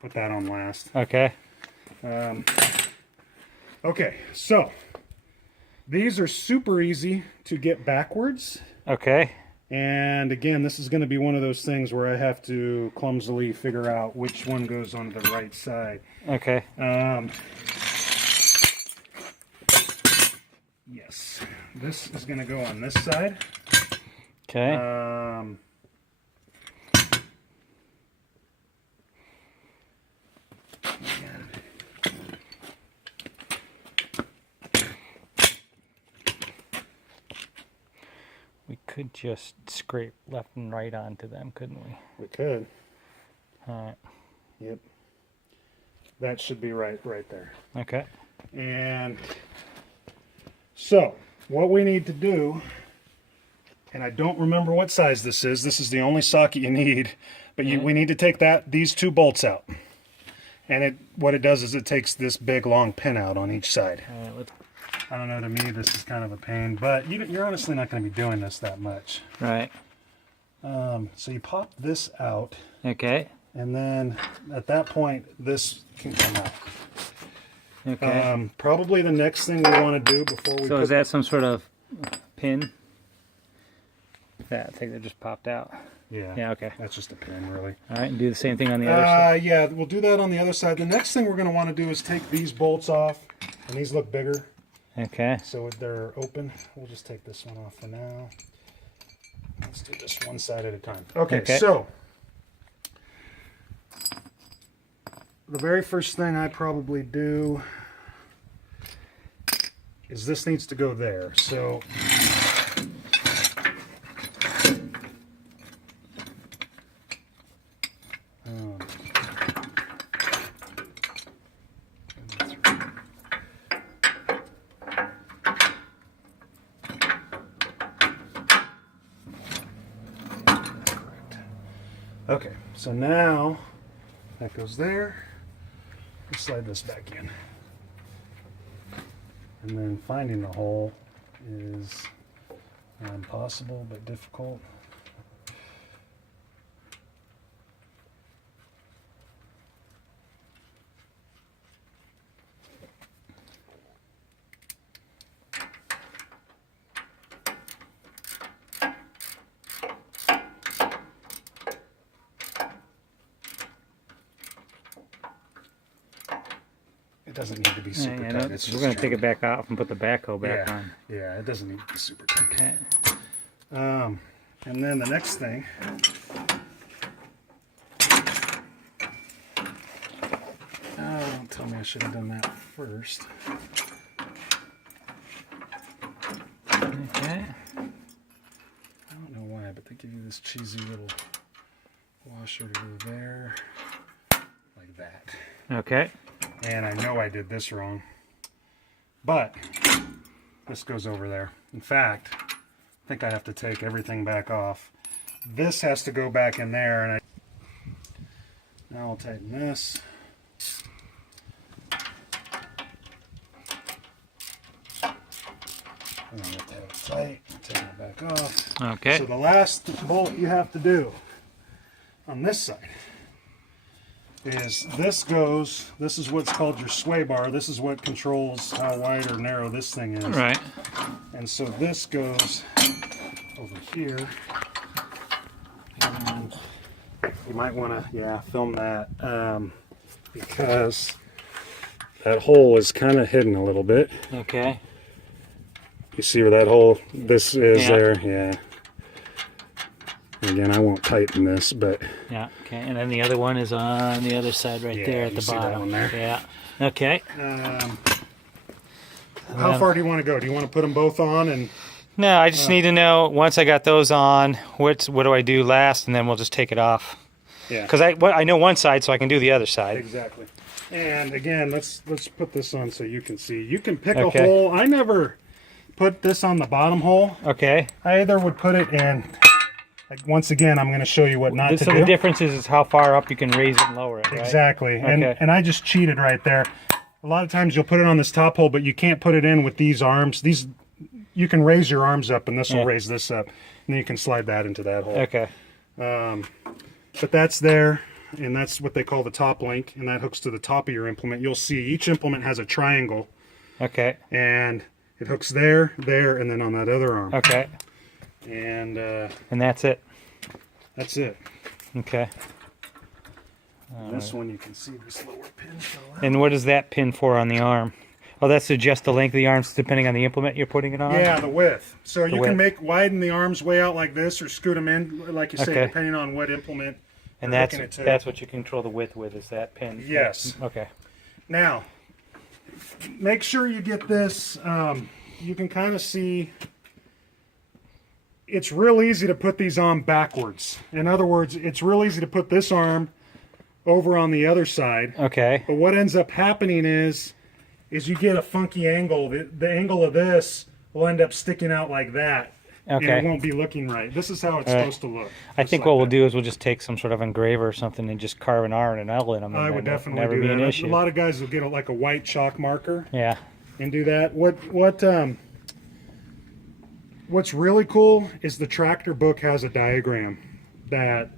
put that on last. Okay. Okay, so these are super easy to get backwards. Okay. And again, this is going to be one of those things where I have to clumsily figure out which one goes on the right side. Okay. Yes, this is going to go on this side. Okay. We could just scrape left and right onto them, couldn't we? We could. All right. Yep. That should be right there. Okay. And so what we need to do, and I don't remember what size this is. This is the only socket you need, but we need to take these two bolts out. And what it does is it takes this big long pin out on each side. All right, I don't know, to me this is kind of a pain, but you're honestly not going to be doing this that much. right. So you pop this out, Okay. and then at that point this can come out. Okay. Probably the next thing we want to do before we So put is that some sort of pin? Yeah, I think that just popped out. Yeah. Yeah, okay. That's just a pin, really. All right, and do the same thing on the other side. Yeah, we'll do that on the other side. The next thing we're going to want to do is take these bolts off, and these look bigger, Okay. so they're open. We'll just take this one off for now. Let's do this one side at a time. Okay, so the very first thing I probably do is this needs to go there. So okay, so now that goes there. Let's slide this back in. And then finding the hole is impossible but difficult. It doesn't need to be super Yeah, tight. no, It's we're just going to take it back off and put the backhoe back yeah, on. yeah, it doesn't need to be super tight. Okay. And then the next thing, don't tell me I should have done that first. Okay. I don't know why, but they give you this cheesy little washer to go there, like that. Okay. And I know I did this wrong, but this goes over there. In fact, I think I have to take everything back off. This has to go back in there, and now I'll tighten this. And I have to have it tight. Take it back off. Okay. So the last bolt you have to do on this side is this is what's called your sway bar. This is what controls how wide or narrow this thing is. Right. And so this goes over here. And you might want to, film that because that hole is kind of hidden a little bit. Okay. You see where that hole, this is Yeah. there? Yeah. Again, I won't tighten this, but Yeah. Okay. And then the other one is on the other side, right Yeah, there at you the see that bottom. one there? Yeah. Okay. how far do you want to go? Do you want to put them both on? And No, I just need to know once I got those on, what do I do last, and then we'll just take it off. yeah, Because I know one side, so I can do the other side. exactly. And again, let's put this on so you can see. You can pick Okay. a hole. I never put this on the bottom hole. Okay. I either would put it in. Like once again, I'm going to show you what not to So do. the difference is how far up you can raise it and lower it, right? Exactly. Okay. And I just cheated right there. A lot of times you'll put it on this top hole, but you can't put it in with these arms. You can raise your arms up, and this will raise this up, and then you can slide that into that hole. Okay. But that's there. and that's what they call the top link, and that hooks to the top of your implement. You'll see each implement has a triangle, Okay. and it hooks there, there, and then on that other arm. Okay. And And that's it. that's it. Okay. This one you can see this lower pin fell out. And what is that pin for on the arm? Oh, that's to adjust the length of the arms depending on the implement you're putting it on? Yeah, the width. So you width. can widen the arms way out like this, or scoot them in, like you say, Okay. depending on what implement. And you're that's hooking it to. that's what you control the width with, is that pin? Yes. Okay. Now, make sure you get this. You can kind of see. It's real easy to put these on backwards. In other words, it's real easy to put this arm over on the other side. Okay. But what ends up happening is you get a funky angle. The angle of this will end up sticking out like that. And Okay. it won't be looking right. This is how it's All right. supposed to look. I just think like what we'll that. do is we'll just take some sort of engraver or something and just carve an R and an L in them. And I would then it'll definitely never do be that. an A issue. lot of guys will get like a white chalk marker Yeah. and do that. What's really cool is the tractor book has a diagram that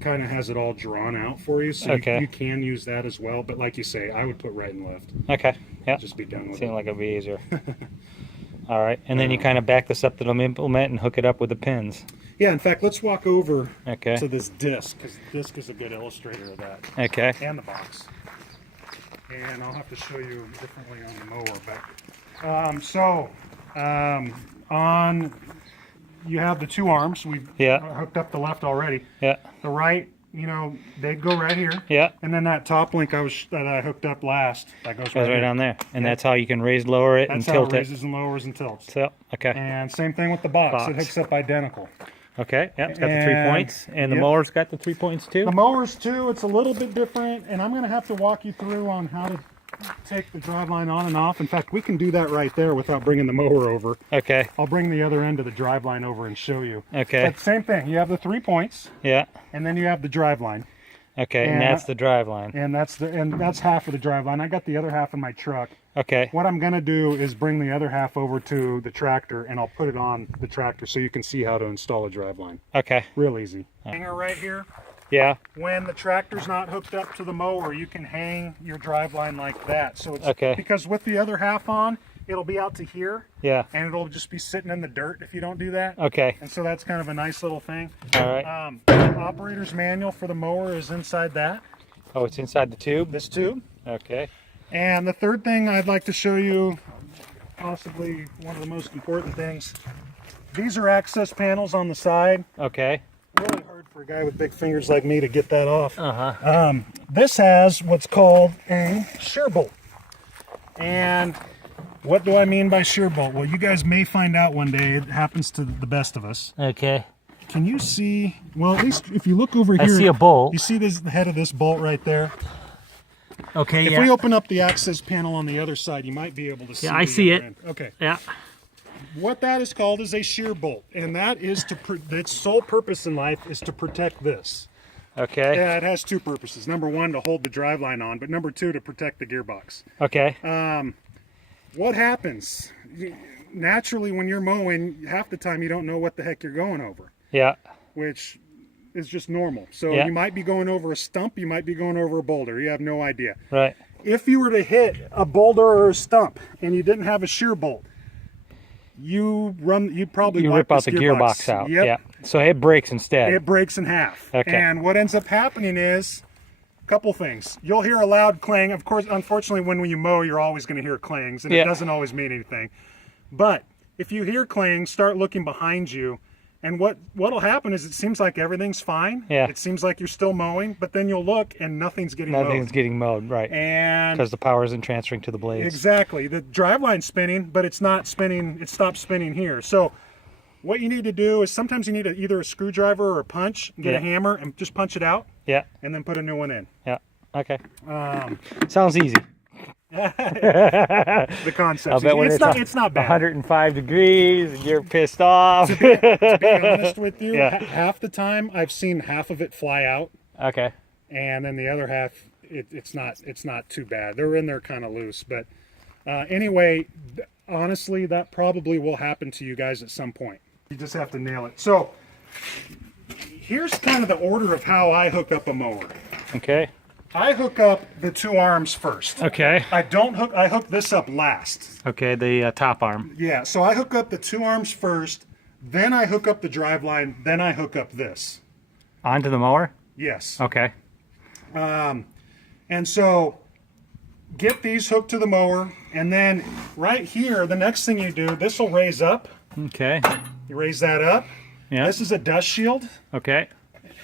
kind of has it all drawn out for you, so Okay. you can use that as well. But like you say, I would put right and left. Okay. Yeah. Just be done with Seemed it. like it'd be easier. All right. And then you kind of back this up to the implement and hook it up with the pins. Yeah, in fact, let's walk over Okay. to this disc, because the disc is a good illustrator of that, Okay. and the box. And I'll have to show you differently on the mower. But on you have the two arms. We've Yeah. hooked up the left already. Yeah. The right, you know, they'd go right here. Yeah. And then that top link that I hooked up last, that goes Goes right right here. on there. And Yeah. that's how you can raise, lower it, That's and how tilt it it. raises and lowers and tilts. So, okay. And same thing with the box. It Box. hooks up identical. Okay. Yep. It's got the 3 And- points. And the yep. mower's got the 3 points too? The mowers too, it's a little bit different, and I'm going to have to walk you through on how to take the driveline on and off. In fact, we can do that right there without bringing the mower over. Okay. I'll bring the other end of the driveline over and show you. Okay. But same thing. You have the 3 points, Yeah. and then you have the driveline, Okay. And And- that's the drive line. and that's half of the driveline. I got the other half in my truck. Okay. What I'm going to do is bring the other half over to the tractor, and I'll put it on the tractor so you can see how to install a driveline. Okay. Real easy. Hanger right here. Yeah. When the tractor's not hooked up to the mower, you can hang your driveline like that. So it's Okay. because with the other half on, it'll be out to here, Yeah. and it'll just be sitting in the dirt if you don't do that. Okay. And so that's kind of a nice little thing. All right. The operator's manual for the mower is inside that, Oh, it's inside the tube? this tube. Okay. And the third thing I'd like to show you, possibly one of the most important things, these are access panels on the side. Okay. Really hard for a guy with big fingers like me to get that off. Uh-huh. This has what's called a shear bolt. And what do I mean by shear bolt? Well, you guys may find out one day. It happens to the best of us. Okay. Can you see? Well, at least if you look over I here, see a bolt. You see the head of this bolt right there? Okay, If we open up the access panel on the other side, you might be able to see. Yeah, I the see other it. end. Okay. Yeah. What that is called is a shear bolt, and that is its sole purpose in life is to protect this. Okay. Yeah, it has two purposes. Number one, to hold the driveline on, but number two, to protect the gearbox. Okay. What happens? Naturally, when you're mowing, half the time you don't know what the heck you're going over, Yeah. which is just normal. So Yeah. you might be going over a stump, you might be going over a boulder. You have no idea. Right. If you were to hit a boulder or a stump and you didn't have a shear bolt, you'd probably You wipe rip out this the gearbox out. Yep. Yeah. So it breaks instead. It breaks in half. Okay. And what ends up happening is a couple things. You'll hear a loud clang. Of course, unfortunately, when you mow, you're always going to hear clangs, and Yeah. it doesn't always mean anything. But if you hear clangs, start looking behind you. And what'll happen is it seems like everything's fine. Yeah. It seems like you're still mowing, but then you'll look and nothing's getting Nothing's mowed. getting mowed, right? And Because the power isn't transferring to the blades. exactly. The driveline's spinning, but it's not spinning. It stops spinning here. So what you need to do is sometimes you need either a screwdriver or a punch, get Yeah. a hammer, and just punch it out, Yeah. and then put a new one in. Yeah. Okay. Sounds easy. The concept. I'll bet when It's not bad. 105 degrees and you're pissed off. To be honest with you, Yeah. half the time I've seen half of it fly out, Okay. and then the other half it's not too bad. They're in there kind of loose, but anyway, honestly, that probably will happen to you guys at some point. You just have to nail it. So here's kind of the order of how I hook up a mower. Okay. I hook up the two arms first. Okay. I don't hook, I hook this up last. Okay, the top arm. Yeah, so I hook up the two arms first, then I hook up the drive line, then I hook up this. Onto the mower? Yes. Okay. And so get these hooked to the mower, and then right here, the next thing you do, this will raise up. Okay. You raise that up. Yeah. This is a dust shield Okay.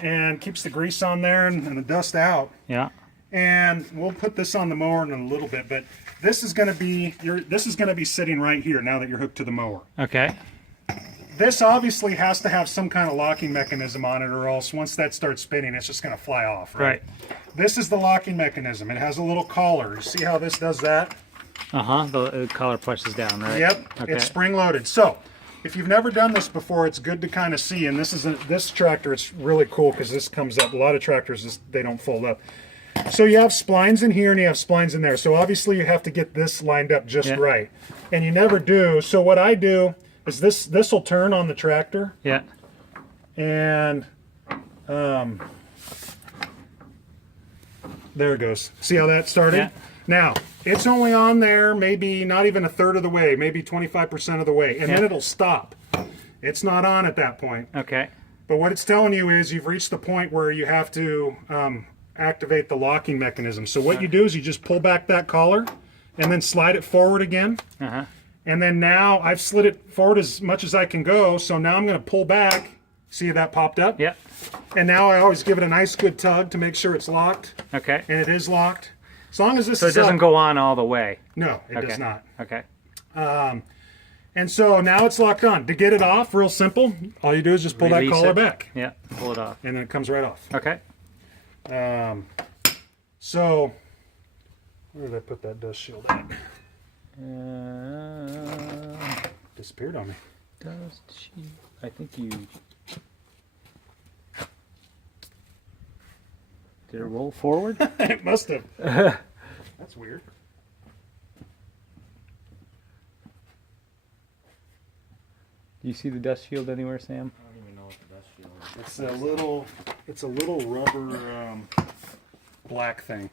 and keeps the grease on there and the dust out. Yeah. And we'll put this on the mower in a little bit, but this is going to be sitting right here now that you're hooked to the mower. Okay. This obviously has to have some kind of locking mechanism on it, or else once that starts spinning, it's just going to fly off. Right. This is the locking mechanism. It has a little collar. You see how this does that? Uh-huh. The collar pushes down, right? Yep. Okay. It's spring loaded. So if you've never done this before, it's good to kind of see. And this tractor, it's really cool because this comes up. A lot of tractors, they don't fold up. So you have splines in here and you have splines in there. So obviously you have to get this lined up just right. And you never do. So what I do is this will turn on the tractor. Yeah. And there it goes. See how that started? Yeah. Now, it's only on there maybe not even a third of the way, maybe 25% of the way, and then it'll stop. It's not on at that point. Okay. But what it's telling you is you've reached the point where you have to activate the locking mechanism. So what you do is you just pull back that collar and then slide it forward again. Uh-huh. And then now I've slid it forward as much as I can go, so now I'm going to pull back. See how that popped up? Yeah. And now I always give it a nice good tug to make sure it's locked. Okay. And it is locked. As long as this So it is doesn't up- go on all the way. No, it Okay. does not. Okay. And so now it's locked on. To get it off, real simple, all you do is just pull Release that collar it. back. Yeah. Pull it off. And then it comes right off. Okay. So, where did I put that dust shield at? Disappeared on me. Does she? I think you. Did it roll forward? It must have. That's weird. Do you see the dust shield anywhere, Sam? I don't even know what the dust shield is. It's a little rubber black thing.